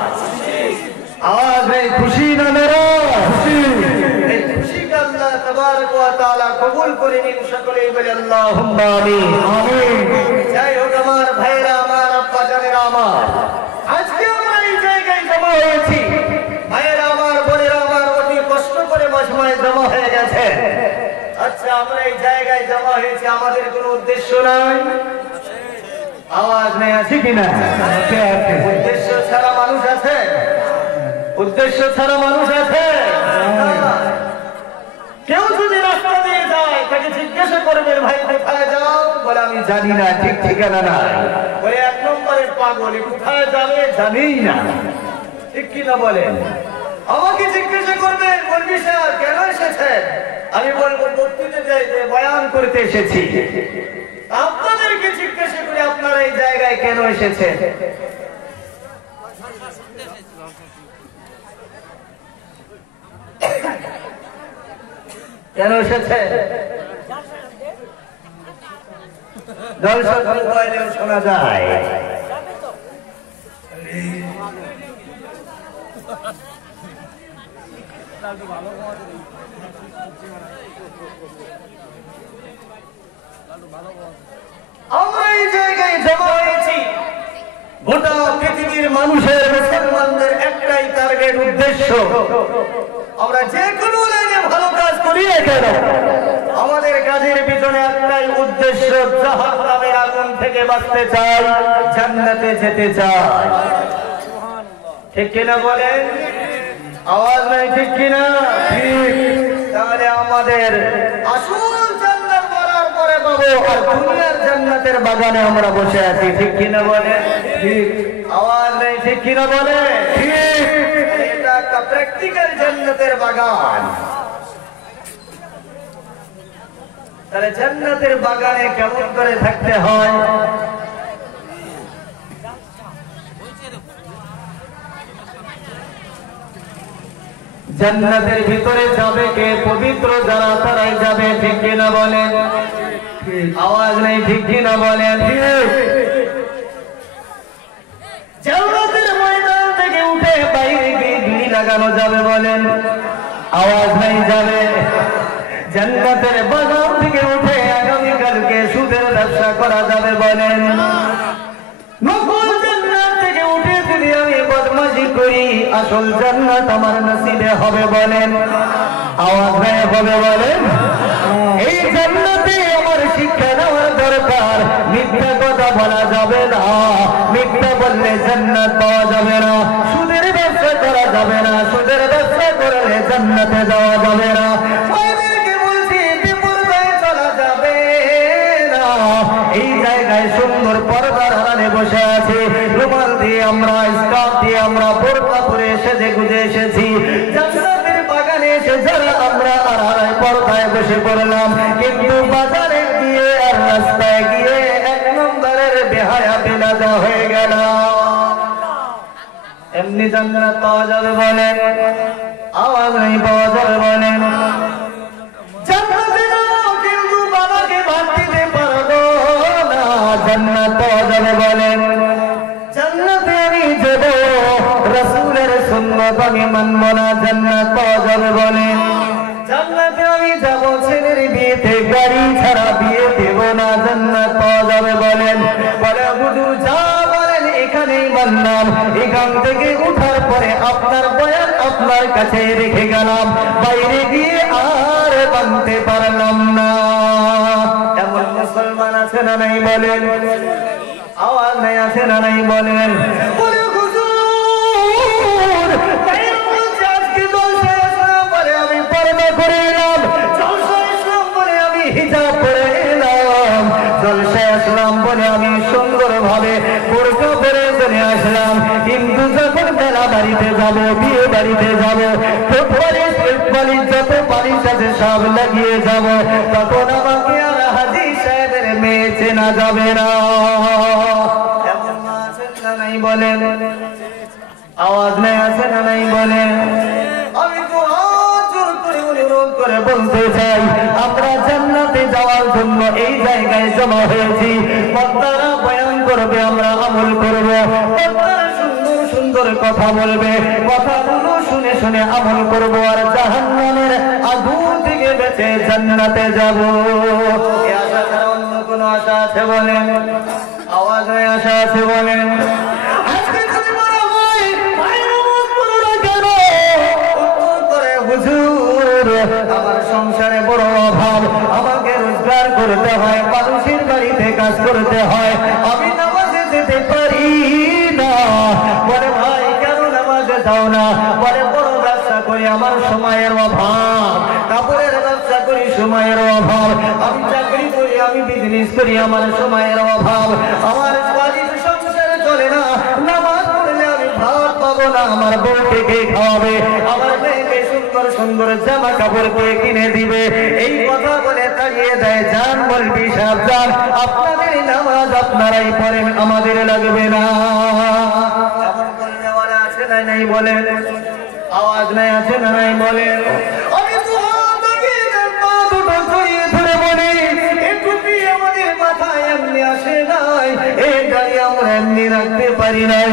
আওয়াজ নেই, খুশি না নারাজ? এই খুশিকে আল্লাহ তাবারক ওয়া তাআলা কবুল করে নিন, সকলেই বলি আল্লাহুম্মা আমিন। আমিন। যাই হোক আমার ভাইরা আমার, আব্বাজানেরা আমার, আজকে আমরা এই জায়গায় জমা হয়েছি, ভাইয়েরা আমার, বোনেরা আমার, অতি কষ্ট করে মজমায় জমা হয়ে গেছে। আচ্ছা, আমরা এই জায়গায় জমা হয়েছি, আমাদের কোনো উদ্দেশ্য নাই? আওয়াজ নেই, আছে কিনা? উদ্দেশ্য ছাড়া মানুষ আছে? উদ্দেশ্য ছাড়া মানুষ আছে? কেউ যদি রাস্তা দিয়ে যায়, তাকে জিজ্ঞাসা করবেন ভাই কোথায় যাও? বলে আমি জানি না, ঠিক ঠিকানা না। বলে এক নম্বরের পাগল, কোথায় যাবে জানেই না, ঠিক কিনা বলেন? আমাকে জিজ্ঞাসা করবেন বলবি স্যার কেন এসেছেন? আমি বলবো বক্তৃতা যাইতে, বয়ান করতে এসেছি। আপনাদেরকে জিজ্ঞাসা করি আপনারা এই জায়গায় কেন এসেছেন? কেন এসেছে? জলসা করলেও শোনা যায়। আমরা এই জায়গায় জমা হয়েছি গোটা পৃথিবীর মানুষের, মুসলমানদের একটাই টার্গেট, উদ্দেশ্য। আমরা যে কোনো লাইনে ভালো কাজ করি না কেন, আমাদের কাজের পিছনে একটাই উদ্দেশ্য, জাহান্নামের আগুন থেকে বাঁচতে চাই, জান্নাতে যেতে চাই। ঠিক কিনা বলেন? আওয়াজ নাই, ঠিক কিনা? তাহলে আমাদের আসল জান্নাত মরার পরে পাবো, আর দুনিয়ার জান্নাতের বাগানে আমরা বসে আছি। ঠিক কিনা বলেন? ঠিক। আওয়াজ নেই, ঠিক কিনা বলেন? ঠিক। এটা একটা প্র্যাকটিক্যাল জান্নাতের বাগান। তাহলে জান্নাতের বাগানে কেমন করে থাকতে হয়? জান্নাতের ভিতরে যাবে কে? পবিত্র যারা, তারাই যাবে। ঠিক কিনা বলেন? আওয়াজ নেই, ঠিক কিনা বলেন? জান্নাতের ময়দান থেকে উঠে বাইরে গিয়ে গুলি লাগানো যাবে বলেন? আওয়াজ নেই, যাবে। জান্নাতের বাগান থেকে উঠে আগামীকালকে সুদের ব্যবসা করা যাবে বলেন? নকল জান্নাত থেকে উঠে যদি আমি বদমাশি করি, আসল জান্নাত আমার নসিবে হবে বলেন? আওয়াজ নেই, হবে বলেন? এই জান্নাতে আমার শিক্ষা নেওয়ার দরকার। মিথ্যা কথা বলা যাবে না, মিথ্যা বললে জান্নাত পাওয়া যাবে না। সুদের ব্যবসা করা যাবে না, সুদের ব্যবসা করলে জান্নাতে যাওয়া যাবে না। ভাইদেরকে বলছি বিপর্যয়ে চলা যাবে না। এই জায়গায় সুন্দর পর্দার আড়ালে বসে আছে, রুমাল দিয়ে আমরা, স্কার্ফ দিয়ে আমরা, বোরকা পরে সেজে গুজে এসেছি। জান্নাতের বাগানে এসে যারা আমরা আড়ায় পর্দায় বসে পড়লাম, কিন্তু বাজারে গিয়ে আর রাস্তায় গিয়ে এক নম্বরের বেহায়া বেনাজা হয়ে গেল। এমনি জান্নাত পাওয়া যাবে বলেন? আওয়াজ নেই পাওয়া যাবে বলেন? জান্নাতে যাও কিন্তু বাবাকে ভাত দিতে পারবো না, জান্নাত পাওয়া যাবে বলেন? জান্নাতে আমি যাব, রাসূলের সুন্নাত আমি মানব না, জান্নাত পাওয়া যাবে বলেন? জান্নাতে আমি যাব, ছেলের বিয়েতে গাড়ি ছাড়া বিয়ে দেব না, জান্নাত পাওয়া যাবে বলেন? বলে হুজুর যা বলেন এখানেই মানলাম, এখান থেকে উঠার পরে আপনার বয়ান আপনার কাছে রেখে গেলাম, বাইরে গিয়ে আর মানতে পারলাম না। এমন মুসলমান আছে না নাই বলেন? আওয়াজ নাই আছে না নাই বলেন? বলে হুজুর আজকে জলসা ইসলাম বলে আমি পর্দা করে এলাম, জলসা ইসলাম বলে আমি হিজাব পরে এলাম, জলসা ইসলাম বলে আমি সুন্দর ভাবে বোরকা পরে চলে আসলাম, কিন্তু যখন বেলা বাড়িতে যাব, বিয়ে বাড়িতে যাব, যত পালিশ আছে সব লাগিয়ে যাব, তখন আমাকে আর হাজী সাহেবের মেয়ে চেনা যাবে না। এমন আছেন না নাই বলেন? আওয়াজ নেই আছে না নাই বলেন? আমি তো জোর করে অনুরোধ করে বলতে চাই, আমরা জান্নাতে যাওয়ার জন্য এই জায়গায় জমা হয়েছি। বক্তারা বয়ান করবে, আমরা আমল করব, বক্তারা সুন্দর সুন্দর কথা বলবে, কথাগুলো শুনে শুনে আমল করব, আর জাহান্নামের আগুন থেকে বেঁচে জান্নাতে যাব। এই আশা ছাড়া অন্য কোনো আশা আছে বলেন? আওয়াজ হয়ে আশা আছে বলেন? আজকে যদি বলা হয় হুজুর আমার সংসারে বড় অভাব, আমাকে রোজগার করতে হয়, মানুষের বাড়িতে কাজ করতে হয়, আমি নামাজে যেতে পারি না। বলে ভাই কেন নামাজে যাও না? বলে বড় ব্যবসা করি, আমার সময়ের অভাব, কাপড়ের ব্যবসা করি, সময়ের অভাব, আমি চাকরি করি, আমি বিজনেস করি, আমার সময়ের অভাব, আমার বাড়ির সংসারে চলে না, নামাজ পড়লে আমি ভাত পাবো না, আমার বউকে কে খাওয়াবে, আমার মেয়েকে সুন্দর সুন্দর জামা কাপড় কে কিনে দিবে? এই কথা বলে তাড়িয়ে দেয়। যান বলবি সাহেব যান, আপনাদের নামাজ আপনারাই পড়েন, আমাদের লাগবে না। এমন বললে বলে আছে না নাই বলেন? আওয়াজ নাই আছে না নাই বলেন? আমি তো পা দুটো জড়িয়ে ধরে বলি, একটু আমাদের মাথায় এমনি আসে নাই, এই গাড়ি আমরা এমনি রাখতে পারি নাই,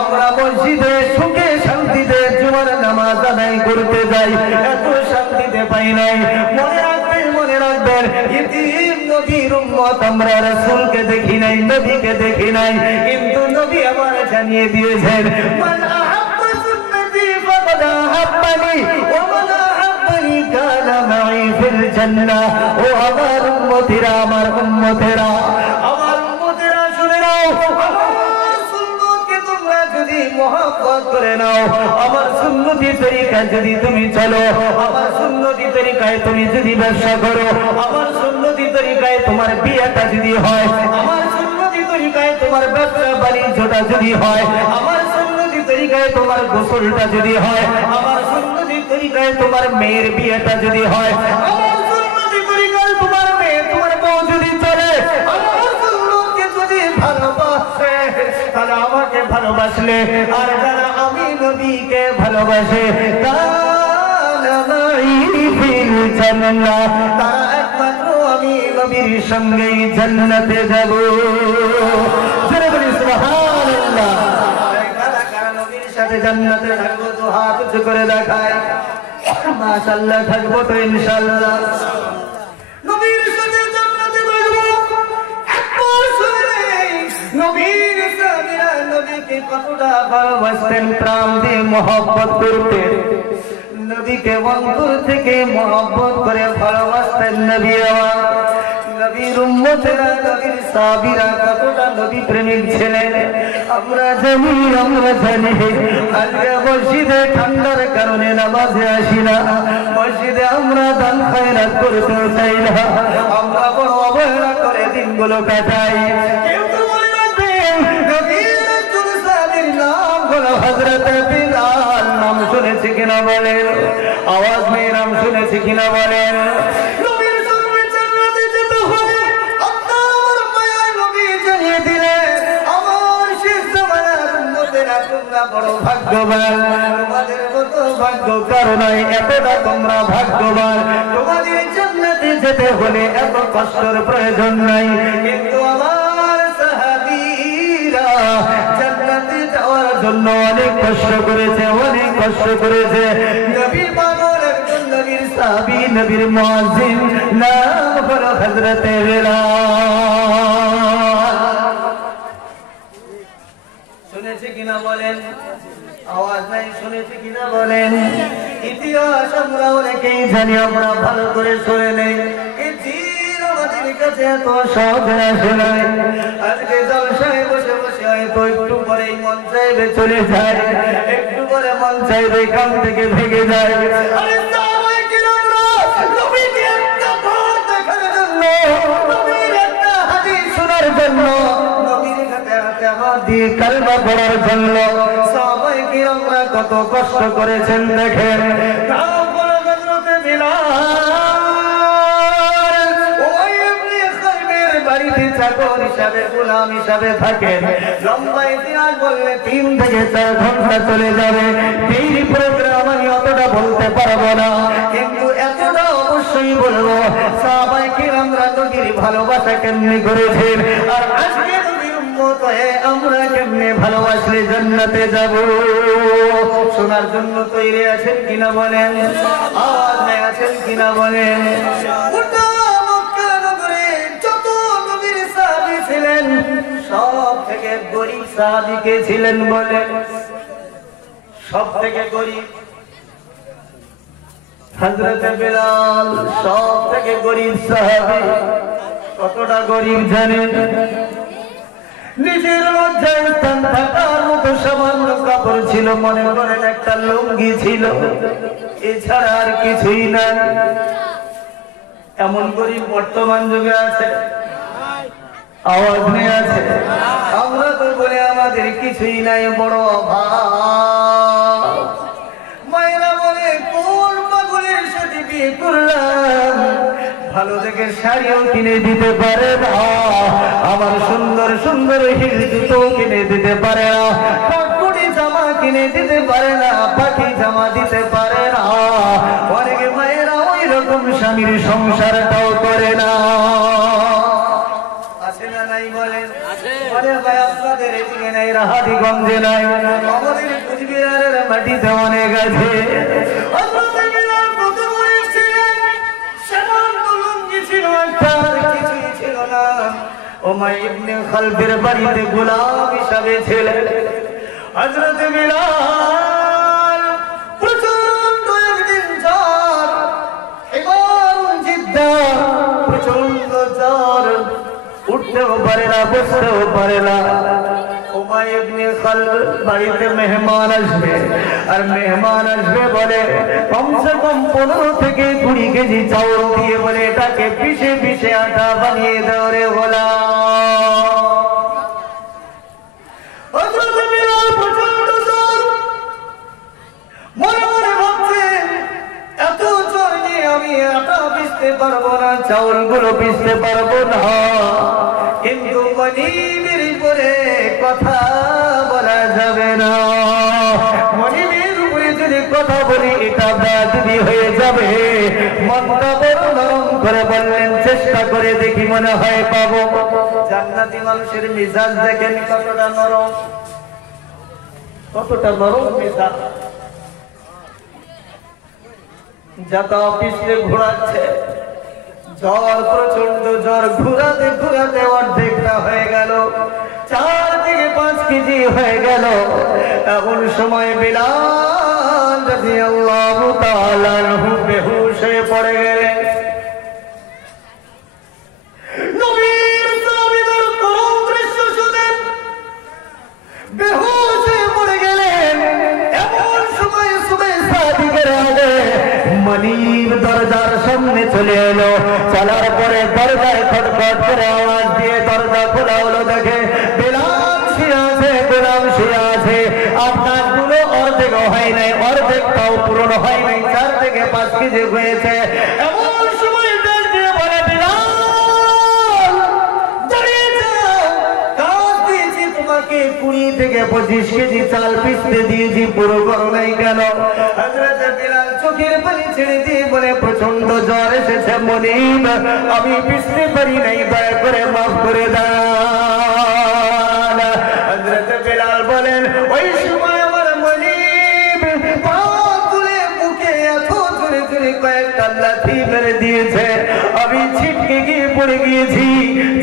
আমরা মসজিদে সুখে শান্তিতে জুমার নামাজ আদায় করতে যাই, এত শান্তিতে পাই নাই। মনে রাখবেন, মনে রাখবেন, ইতিম নবীর উম্মত আমরা, রাসূলকে দেখি নাই, নবীকে দেখি নাই, কিন্তু নবী আমার জানিয়ে দিয়েছেন, মান আহাব্বা সুন্নতি ফাকাদ আহাব্বানি ওয়া মান আহাব্বানি কানা মাই ফিল জান্নাহ। ও আমার উম্মতেরা, আমার উম্মতেরা, আমার উম্মতেরা শুনে নাও, আমার সুন্নতকে তোমরা যদি মহব্বত করে নাও, আমার সুন্নতি তরিকা যদি তুমি চলো, আমার সুন্নতি তরিকায় তুমি যদি ব্যবসা করো, আমার সুন্নতি তরিকায় তোমার বিয়েটা যদি হয়, আমার সুন্নতি তরিকায় তোমার ব্যবসা বাণিজ্যটা যদি হয়, আমার সুন্নতি তরিকায় তোমার গোসলটা যদি হয়, আমার সুন্নতি তরিকায় তোমার মেয়ের বিয়েটা যদি হয়, আমার সুন্নতি তরিকায় তোমার মেয়ে, তোমার বউ যদি চলে, আমার সুন্নতকে যদি ভালোবাসে, তারা আমাকে ভালোবাসলে, আর যারা আমি নবীকে ভালোবাসে, তারা একমাত্র আমি নবীর সঙ্গেই জান্নাতে যাব। সুবহানাল্লাহ। কারা কারা নবীর সাথে জান্নাতে থাকবো? তো হাত উঁচু করে দেখায়। মাশাআল্লাহ থাকবো তো ইনশাআল্লাহ। নবীর সাথে জান্নাতে থাকবো। একবার শুনে নবীর সাথীরা নবীকে কতটা ভালোবাসতেন, প্রাণ দিয়ে মহব্বত করতেন, নবীকে অন্তর থেকে মহব্বত করে ভালোবাসতেন। নবী আমার নবীর উম্মতেরা নবীর সাহাবীরা কতটা নবী প্রেমিক ছিলেন আমরা জানি। আজকে মসজিদে ঠান্ডার কারণে নামাজে আসি না, মসজিদে আমরা দান খয়রাত করতে চাই না, আমরা বড় অবহেলা করে দিনগুলো কাটাই। কিন্তু মনে রাখবেন নবীর রাসূল সাহাবীর নাম হলো হযরত বিলাল। নাম শুনেছি কিনা বলেন? আওয়াজ নেই, নাম শুনেছি কিনা বলেন? নবীর জন্মে জান্নাতে যেতে হবে আপনার মায়ার নবী জানিয়ে দিলেন আমার শেষ জামানার উম্মতেরা তোমরা বড় ভাগ্যবান, তোমাদের মতো ভাগ্য কারো নাই, এতটা তোমরা ভাগ্যবান। তোমাদের জান্নাতে যেতে হলে এত কষ্টের প্রয়োজন নাই। কিন্তু আমার সাহাবীরা জান্নাতে যাওয়ার জন্য অনেক কষ্ট করেছে, অনেক কষ্ট করেছে। নবীর পাগল একজন নবীর সাহাবী, নবীর মুয়াজ্জিন, নাম হলো হযরত বিলাল। শুনেছে কিনা বলেন? আওয়াজ নাই, শুনেছে কিনা বলেন? ইতিহাস আমরা অনেকেই জানি, আমরা ভালো করে শুনে নেই। আমাদের কাছে এত সহজ আসে নাই। আজকে জলসায় বসে বসে হয়তো একটু পরেই মন চাইবে চলে যায়, একটু পরে মন চাইবে এখান থেকে ভেঙে যায়। আরে সাহাবায়ে কিরামরা নবীকে একটা বার দেখার জন্য, নবীর একটা হাদিস শোনার জন্য, নবীর হাতে হাতে হাত দিয়ে কালেমা পড়ার জন্য সাহাবায়ে কিরামরা কত কষ্ট করেছেন দেখেন। নাম হলো হযরত বিলাল। বাড়িতে চাকর হিসাবে, গোলাম হিসাবে থাকেন। লম্বা ইতিহাস বললে 3 থেকে 4 ঘন্টা চলে যাবে। এই প্রোগ্রাম আমি অতটা বলতে পারবো না, কিন্তু এতটা অবশ্যই বলবো সাহাবায়ে কিরামরা নবীর ভালোবাসা কেমনে করেছেন, আর আজকে নবীর উম্মত হয়ে আমরা কেমনে ভালোবাসলে জান্নাতে যাব। শোনার জন্য তৈরি আছেন কিনা বলেন? আওয়াজ নেই, আছেন কিনা বলেন? ছিলেন সব থেকে গরিব সাহাবী কে ছিলেন বলেন? সব থেকে গরিব হযরত বিলাল, সব থেকে গরিব সাহাবী। কতটা গরিব জানেন? নিজের লজ্জায় স্থান থাকার মতো সামান্য কাপড় ছিল, মনে করেন একটা লুঙ্গি ছিল, এছাড়া আর কিছুই না। এমন গরিব বর্তমান যুগে আছে? আওয়াজ নিয়ে আছে? আমরা তো বলে আমাদের কিছুই নাই, বড় অভাব। মায়েরা বলে কোন পাগলের সাথে বিয়ে করলাম, ভালো দেখে শাড়িও কিনে দিতে পারে না, আমার সুন্দর সুন্দর হিল জুতো কিনে দিতে পারে না, কটকটি জামা কিনে দিতে পারে না, পাখি জামা দিতে পারে না। অনেক মায়েরা ওই রকম স্বামীর সংসারটাও করে না। আপনাদের এদিকে নাই, রাহাদিগঞ্জে নাই, আমাদের কুচবিহারের মাটিতে অনেক আছে। কিছুই ছিল না। উমাইয়া ইবনে খালফের বাড়িতে গোলাম হিসাবে ছিলেন হযরত বিলাল। প্রচন্ড একদিন জ্বর, হিমারুন জিদ্দা, প্রচন্ড জ্বর, উঠতেও পারে না, বসতেও পারে না। উমাইয়া ইবনে খালফ বাড়িতে মেহমান আসবে, আর মেহমান আসবে বলে কমসে কম 15 থেকে 20 কেজি চাউল দিয়ে বলে এটাকে পিষে পিষে আটা বানিয়ে দাও রে গোলাম। হযরত বিলাল প্রচন্ড জ্বর, মনে মনে ভাবছে এত জ্বর নিয়ে আমি আটা পিষতে পারবো না, চাউলগুলো পিষতে পারবো না। কিন্তু মনিবের উপরে কথা বলা যাবে না, মনিবের উপরে যদি কথা বলি এটা বেয়াদবি হয়ে যাবে। মনটা বড় নরম করে বললেন চেষ্টা করে দেখি, মনে হয় পাবো। জান্নাতি মানুষের মিজাজ দেখেন কতটা নরম, কতটা নরম মিজাজ। যাতা অফিসে ঘোরাচ্ছে, জ্বর, প্রচন্ড জ্বর, ঘুরাতে ঘুরাতে অর্ধেকটা হয়ে গেল, 4 থেকে 5 কেজি হয়ে গেল। এমন সময় বিলাল রাদিয়াল্লাহু তাআলা আনহু বেহুশ হয়ে পড়ে গেলেন। মনিব দরজার সামনে চলে এলো। চলার পরে দরজায় খটখট করে আওয়াজ দিয়ে দরজা খোলা হলো। দেখে বেলাল শুয়ে আছে, গোলাম শুয়ে আছে। আপনার গুলো অর্ধেক হয় নাই, অর্ধেকটাও পূরণ হয় নাই, 4 থেকে 5 কেজি হয়েছে। এমন সময় ডাক দিয়ে বলে, বেলাল দাঁড়িয়ে যাও, কাজ দিয়েছি তোমাকে 20 থেকে 25 কেজি চাল পিছতে দিয়েছি, পুরো করো নাই কেন? হযরত বেলাল চোখের পানি ছেড়ে দিয়ে বলে, প্রচন্ড জ্বর এসেছে মনিব, আমি পিছতে পারি নাই, দয়া করে মাফ করে দাও। হযরত বেলাল বলেন, ওই সময় আমার মনিব পা তুলে বুকে এত জোরে জোরে কয়েকটা লাথি মেরে দিয়েছে, আমি ছিটকে গিয়ে পড়ে গিয়েছি।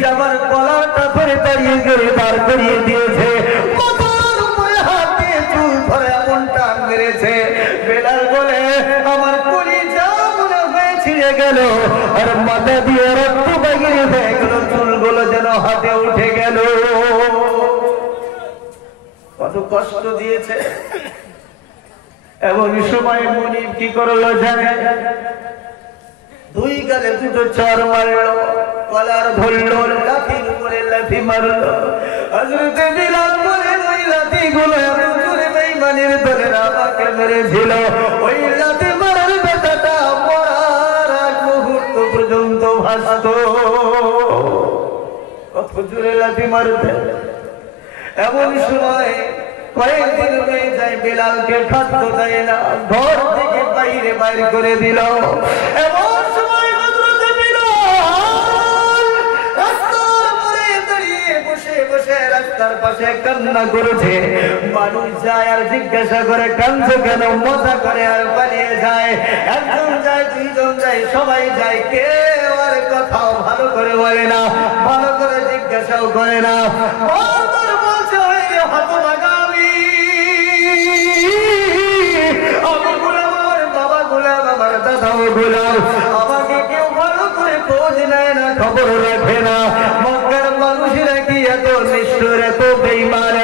যাবার গলাটা ধরে দাঁড়িয়ে গেলে দাঁড় করিয়ে দিয়েছে, মাথার উপরে হাত দিয়ে চুল ধরে এমন টান মেরেছে। বেলাল বলে, আমার কলিজা মনে হয়ে ছিঁড়ে গেল, আর মাথা দিয়ে রক্ত বেরিয়ে হয়ে গেল, চুলগুলো যেন হাতে উঠে গেল। কত কষ্ট দিয়েছে। এমন সময় মনিব কি করলো জানে? 2 গালে 2 চড় মারলো, কলার ধরলো, লাঠির উপরে লাঠি মারলো। হযরত বিলাল বলেন, ওই লাঠিগুলো এত জোরে বেঈমানের দলেরা আমাকে মেরেছিল, ওই লাঠি মারার ব্যথাটা মরার আগ মুহূর্ত পর্যন্ত ভাসত। কত জোরে লাঠি মারতে। এমন সময় কয়েকদিন হয়ে যায়, বেলালকে খাদ্য দেয় না, ঘর থেকে বাইরে বাইর করে দিল। এমন সময় হযরত বিলাল রাস্তার মোড়ে দাঁড়িয়ে বসে বসে রাস্তার পাশে কান্না করেছে। মানুষ যায় আর জিজ্ঞাসা করে, কাঁদছো কেন? মজা করে আর পালিয়ে যায়। একজন যায়, 2 জন যায়, সবাই যায়, কেউ আর কথাও ভালো করে বলে না, ভালো করে জিজ্ঞাসাও করে না। বারবার বলছে, হতভাগা আমি গোলাম, আমার বাবা গোলাম, আমার দাদাও গোলাম, আমাকে কেউ ভালো করে খোঁজ নেয় না, খবর রাখে না। মক্কার মানুষেরা কি এত নিষ্ঠুর, এত বেঈমান?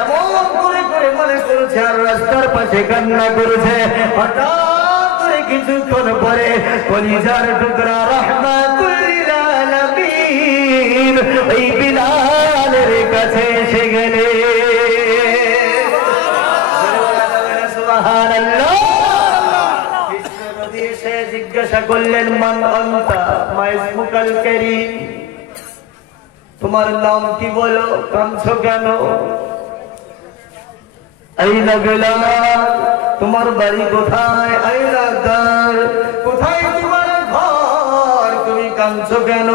এমন করে করে মনে করছে আর রাস্তার পাশে কান্না করেছে। হঠাৎ করে কিছুক্ষণ পরে কলিজার টুকরা রাহমাতুল লিল আলামিন ওই বিলালের কাছে এসে গেলে। জিজ্ঞাসা করলেন, মান আনতা, মা ইসমুকাল কারীম, তোমার নাম কি বলো, কাঁদছো কেন? আইনা বেলাল, তোমার বাড়ি কোথায়? আইনা দার, কোথায় তোমার ঘর, তুমি কাঁদছো কেন?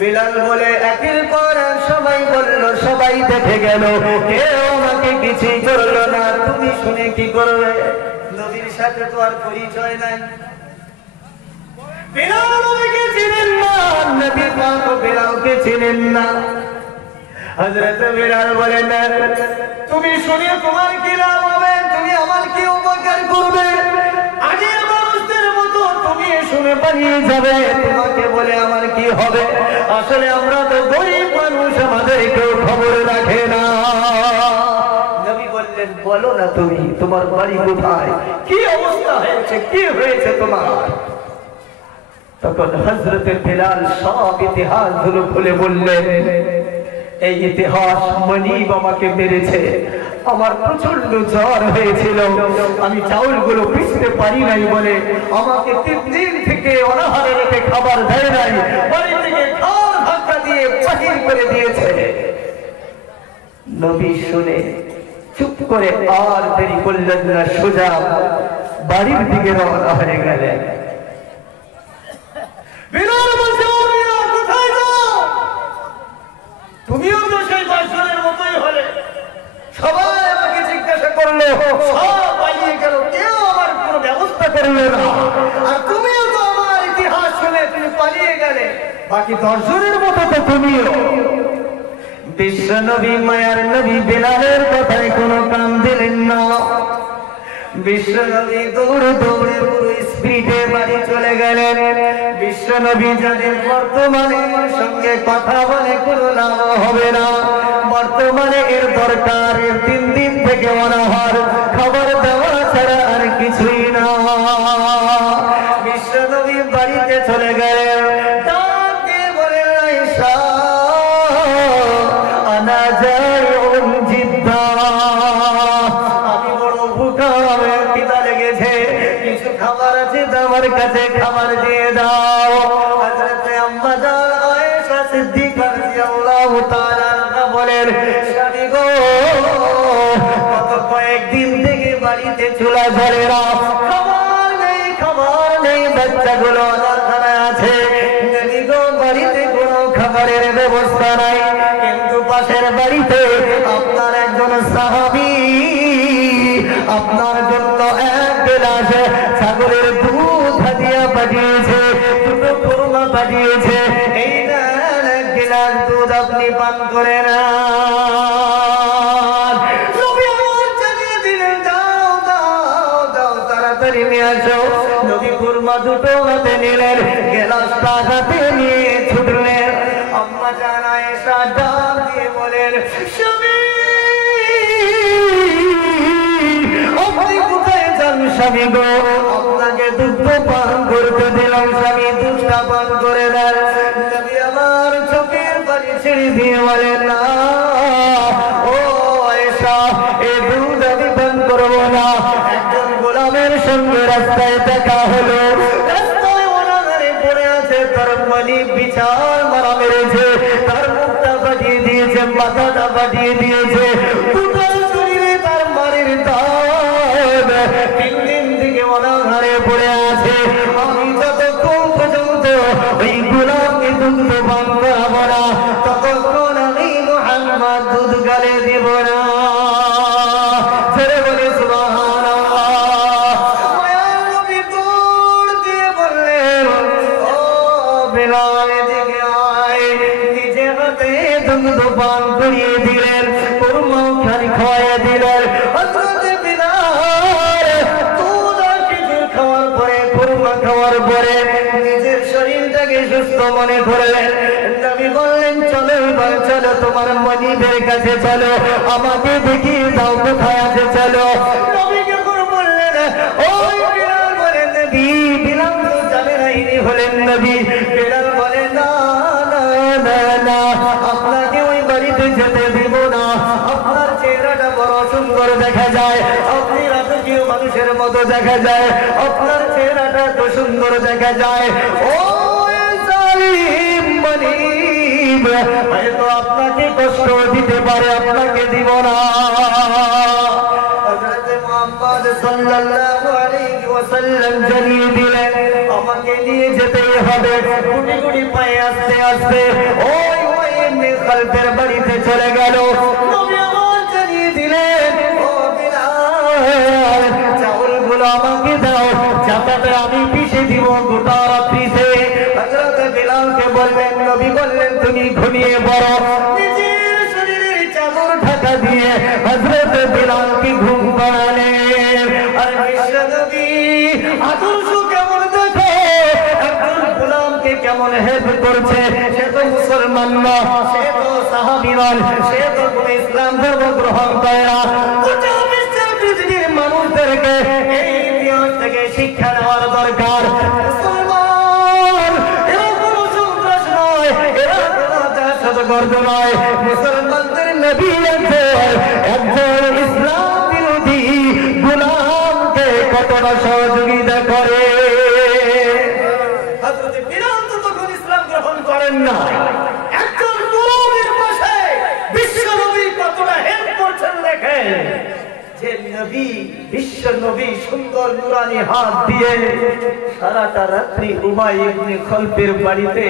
বেলাল বলে, একের পর সবাই বলল, সবাই দেখে গেল, কেউ আমাকে কিছুই করলো না, তুমি শুনে কি করবে? নবীর সাথে তো আর পরিচয় নাই। বেলাল নবীকে চিনেন না, নবী পাক বেলালকে চিনেন না। হযরত বেলাল বলেন, তুমি শুনে তোমার কি লাভ হবে? তুমি আমার কি উপকার করবে? আগের মানুষদের মতো তুমি শুনে পালিয়ে যাবে, তোমাকে বলে আমার কি হবে? আসলে আমরা তো গরিব মানুষ, আমাদের কেউ খবর রাখে না। নবী বললেন, বলো না তুমি, তোমার বাড়ি কোথায়, কি অবস্থা হয়েছে, কি হয়েছে তোমার? তখন হযরত বেলাল সব ইতিহাস গুলো খুলে বললেন, এই ইতিহাস, মনিব আমাকে মেরেছে, আমার প্রচন্ড জ্বর হয়েছিল, আমি চাউলগুলো পিষতে পারি নাই বলে আমাকে 3 দিন থেকে অনাহারে রেখে খাবার দেয় নাই, বাড়ি থেকে খাওয়ার ধাক্কা দিয়ে বাহির করে দিয়েছে। নবী শুনে চুপ করে আর দেরি করলেন না, সোজা বাড়ির দিকে রওনা হয়ে গেলেন। বিলাল বলছে, কোথায় যাও? তুমিও তো সেই 10 জনের মতোই হলে। সবাই আমাকে জিজ্ঞাসা করলো, সব পালিয়ে গেল, কেউ আমার কোনো ব্যবস্থা করলো না। আর তুমিও তো আমার ইতিহাস শুনে তুমি পালিয়ে গেলে, বাকি 10 জনের মতো তো তুমিও। বিশ্ব নবী, মায়ার নবী বেলালের কথায় কোনো কান দিলেন না। বিশ্ব নবী দৌড়ে দৌড়ে পুরো স্পিডে বাড়ি চলে গেলেন। বিশ্ব নবী জানেন বর্তমানে এর সঙ্গে কথা বলে কোনো লাভ হবে না, বর্তমানে এর দরকার 3 দিন থেকে অনাহার, খাবার দেওয়া ছাড়া আর কিছুই না। আমার কাছে খাবার দিয়ে দাও। হযরত আম্মা জান আয়েশা সিদ্দিকা রাদিয়াল্লাহু তাআলা বলেন, স্বামী গো, গত কয়েকদিন থেকে বাড়িতে চুলা জ্বলে না, খাবার নেই, বাচ্চাগুলো অনাথায় আছে। নবী গো, বাড়িতে কোনো খাবারের ব্যবস্থা নাই, কিন্তু পাশের বাড়িতে আপনার একজন সাহাবী আপনার জন্য এক গ্লাস ছাগলের দুধ হাদিয়া পাঠিয়েছে, দুটো খুরমা পাঠিয়েছে, এই নেন এক গ্লাস দুধ আপনি পান করে না। নবী আমার জানিয়ে দিলেন, যাও যাও যাও তাড়াতাড়ি নিয়ে আসো। নবী খুরমা দুটো হাতে নিলেন, গ্লাসটা হাতে নিয়ে ছুটলেন। আম্মা জান আয়েশা ডাক দিয়ে বলেন, স্বামী আপনি কোথায় যান? স্বামী গো, আপনাকে দুধ পান করতে দিলাম, স্বামী দুধটা পান করে দেন। নবী আমার চোখের পানি ছেড়ে দিয়ে বলেন, না ও আয়েশা, এই দুধ আমি পান করবো না। একজন গোলামের সঙ্গে রাস্তায় দেখা হলো, রাস্তায় অনাহারে পড়ে আছে, তার মানি বিছাল মারা মেরেছে, তার মুখটা ফাটিয়ে দিয়েছে, মাথাটা ফাটিয়ে দিয়েছে, গোটা শরীরে তার মারির দাগ, 3 দিন থেকে অনাহারে পড়ে আছে। আমি যতক্ষণ পর্যন্ত ওই গোলামকে দুধ পান করাবো না, ততক্ষণ আমি মুহাম্মদ দুধ গালে দিব না। ছেড়ে বলে সুবহানাল্লাহ। মায়ার নবী দৌড় দিয়ে বললেন, ও বিলাল এদিকে আয়। নিজে হাতে দুধ পান করিয়ে দিলেন, খুরমাও খালি খাওয়াইয়া দিলেন। হযরত বিলাল দুধ আর খেজুর খাওয়ার পরে, খুরমা খাওয়ার পরে নিজের শরীরটাকে সুস্থ মনে করলেন। নবী বললেন, চলো এবার চলো, তোমার মনিবের কাছে চলো, আমাকে দেখিয়ে দাও কোথায় আছে, চলো। নবী যখন বললেন, ওই বিলাল বলেন, নবী, বিলাল তো জানে না ইনি হলেন নবী। বিলাল বলে, না না না না, আপনাকে ওই বাড়িতে যেতে দিব না, আপনার চেহারাটা বড় সুন্দর দেখা যায়, আপনি রাজকীয় মানুষের মতো দেখা যায়, আপনার চেহারাটা তো সুন্দর দেখা যায়। ও জালিম মানিব, হয়তো আপনাকে কষ্ট দিতে পারে, আপনাকে দিব না। হযরত মুহাম্মদ সাল্লাল্লাহু আলাইহি ওয়াসাল্লাম জানিয়ে দিলেন, আমাকে নিয়ে যেতেই হবে। গুটি গুটি পায়ে আস্তে আস্তে ওই ইবনে খালফের বাড়িতে চলে গেল। নবী আমার জানিয়ে দিলেন, ও বিলাল, চাউলগুলো আমাকে দাও, চাপাটা আমি পিষে দিব গোটা পিষে। হযরত বিলালকে বললেন, নবী বললেন, তুমি ঘুমিয়ে পড়ো। নিজের শরীরের চাদর ঢাকা দিয়ে হযরত বিলালকে ঘুম পাড়ালেন। আর বিশ্ব নবী আদর্শ কেমন দেখো, একজন গোলামকে কেমন হেল্প করছে। সে তো মুসলমান না, সে তো সাহাবী নয়, সে তো কোন ইসলাম ধর্ম গ্রহণ করে না। গোটা বিশ্বের পৃথিবীর মানুষদেরকে এই ইতিহাস থেকে শিক্ষা নেওয়ার দরকার। মুসলমান এরা কোনো সন্ত্রাস নয়, এরা কোনো দহশতগর্দ নয়। মুসলমানদের নবী একজন ইসলাম বিরোধী গোলামকে কতটা সহযোগিতা করে। হযরত বিলাল তো তখন ইসলাম গ্রহণ করেন না, একজন গোলামের পাশে বিশ্ব নবী কতটা হেল্প করছেন দেখেন। যে নবী, বিশ্ব নবী সুন্দর নুরানি হাত দিয়ে সারাটা রাত্রি উমাই ইবনে খালফের বাড়িতে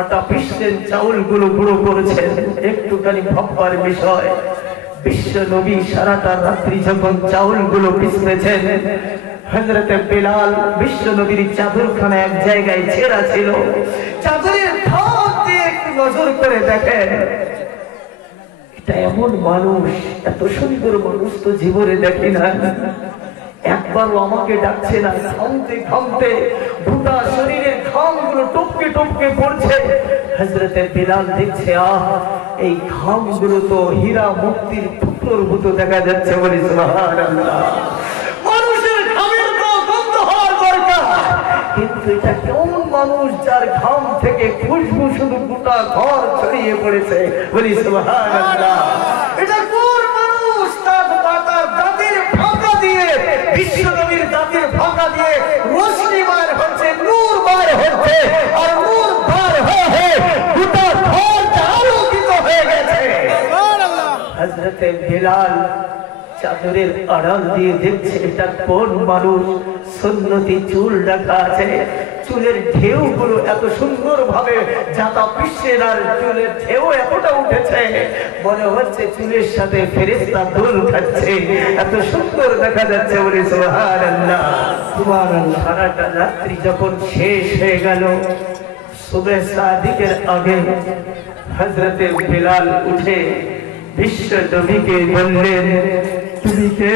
আটা পিষছেন, চাউলগুলো গুঁড়ো করেছেন। একটুখানি ভাববার বিষয়, বিশ্ব নবী সারাটা রাত্রি যখন চাউলগুলো পিষতেছেন, হযরত বিলাল বিশ্ব নবীর চাদরখানা এক জায়গায় ছেঁড়া ছিল, চাদরের ফাঁক দিয়ে একটু নজর করে দেখেন, এটা এমন মানুষ, এত সুন্দর মানুষ তো জীবনে দেখি না। একবারও আমাকে ডাকছে না, ঘামতে ঘামতে গোটা শরীরের ঘামগুলো টপকে টপকে পড়ছে। হযরত বিলাল দেখছে, এই ঘামগুলো তো হীরা মুক্তির টুকরোর মতো দেখা যাচ্ছে। বলি সুবহানাল্লাহ। মানুষের ঘামের তো গন্ধ হওয়ার দরকার, কিন্তু এটা কেমন মানুষ যার ঘাম থেকে খুশবু শুধু গোটা ঘর ছড়িয়ে পড়েছে। বলি সুবহানাল্লাহ। এটা কোন মানুষ? তার দাঁতের ফাঁকা দিয়ে, বিশ্ব নবীর দাঁতের ফাঁকা দিয়ে রোশনি হযরতে বিলাল চাদরের আড়াল দিয়ে দেখছে এটা কোন মানুষ। সুন্নতি চুল রাখা আছে, চুলের ঢেউগুলো এত সুন্দর ভাবে জাতা পিছনের, আর চুলের ঢেউ এতটা উঠেছে মনে হচ্ছে চুলের সাথে ফেরেশতা দোল খাচ্ছে, এত সুন্দর দেখা যাচ্ছে। বলে সুবহানাল্লাহ সুবহানাল্লাহ। সারাটা রাত্রি যখন শেষ হয়ে গেল, সুবহ সাদিকের আগে হযরতে বিলাল উঠে বিশ্ব নবীকে বললেন, তুমি কে?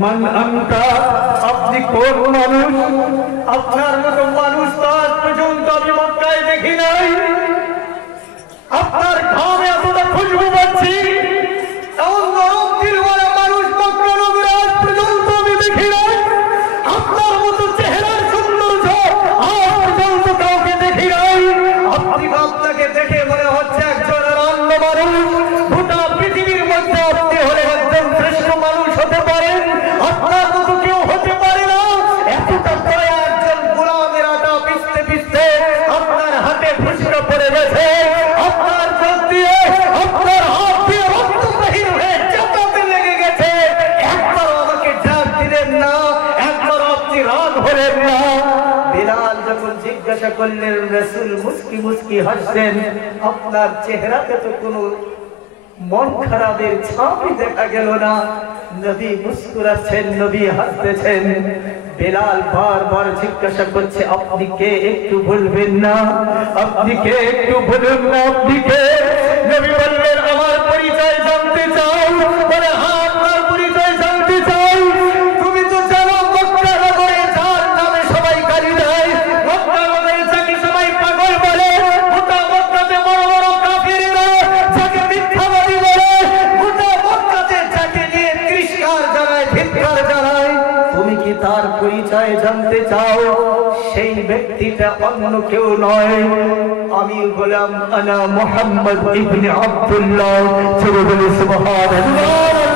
মান আনতা? আপনি কোন মানুষ? আপনার মতো মানুষ তো আজ পর্যন্ত আমি মক্কায় দেখি নাই। আপনার ঘামে এতটা খুশবু পাচ্ছি, এমন গরম দিলওয়ালা মানুষ মক্কা নগরে আজ পর্যন্ত আমি দেখি নাই। আপনার মতো চেহারার সৌন্দর্য আজ পর্যন্ত কাউকে দেখি নাই। আপনাকে দেখে মনে হচ্ছে একজন রান্না মানুষ। গোটা পৃথিবীর মধ্যে আপনি হলে একজন শ্রেষ্ঠ মানুষ হতে পারেন, আপনার মতো কেউ হতে পারে না। এতটা পরে একজন গোলামের আটা পিছতে পিছতে আপনার হাতে ফুসকা পড়ে গেছে, আপনার চোখ দিয়ে আপনার হাত দিয়ে রক্ত বাহির হয়ে চাপাতে লেগে গেছে। একবার আমাকে ডাক দিলেন না, একবার আপনি রাগ হলেন না। বিলাল যখন জিজ্ঞাসা করলেন, রাসূল মুস্কি মুস্কি হাসলেন, আপনার চেহারাতে তো কোনো মন খারাপের ছাপই দেখা গেল না। নবী মুস্কুরাচ্ছেন, নবী হাসতেছেন। বিলাল বারবার জিজ্ঞাসা করছে, আপনি কে? একটু বলবেন না? আপনি কে? একটু বলুন না, আপনি কে? নবী বললেন, আমার পরিচয় জানতে চাও? বলে, হ্যাঁ, আপনার পরিচয় জানতে চাই। তুমি তো জানো মক্কা নগরে যার নামে সবাই গালি দেয়, মক্কা নগরে যাকে সবাই পাগল বলে, গোটা মক্কাতে বড় বড় কাফিররা যাকে মিথ্যাবাদী বলে, গোটা মক্কাতে যাকে নিয়ে তিরস্কার জানায়, ধিক্কার জানায়, তুমি কি তার পরিচয় জানতে চাও? সেই ব্যক্তিটা অন্য কেউ নয়, আমি গোলাম, আনা মুহাম্মদ ইবনে আব্দুল্লাহ। সুবহানাল্লাহ।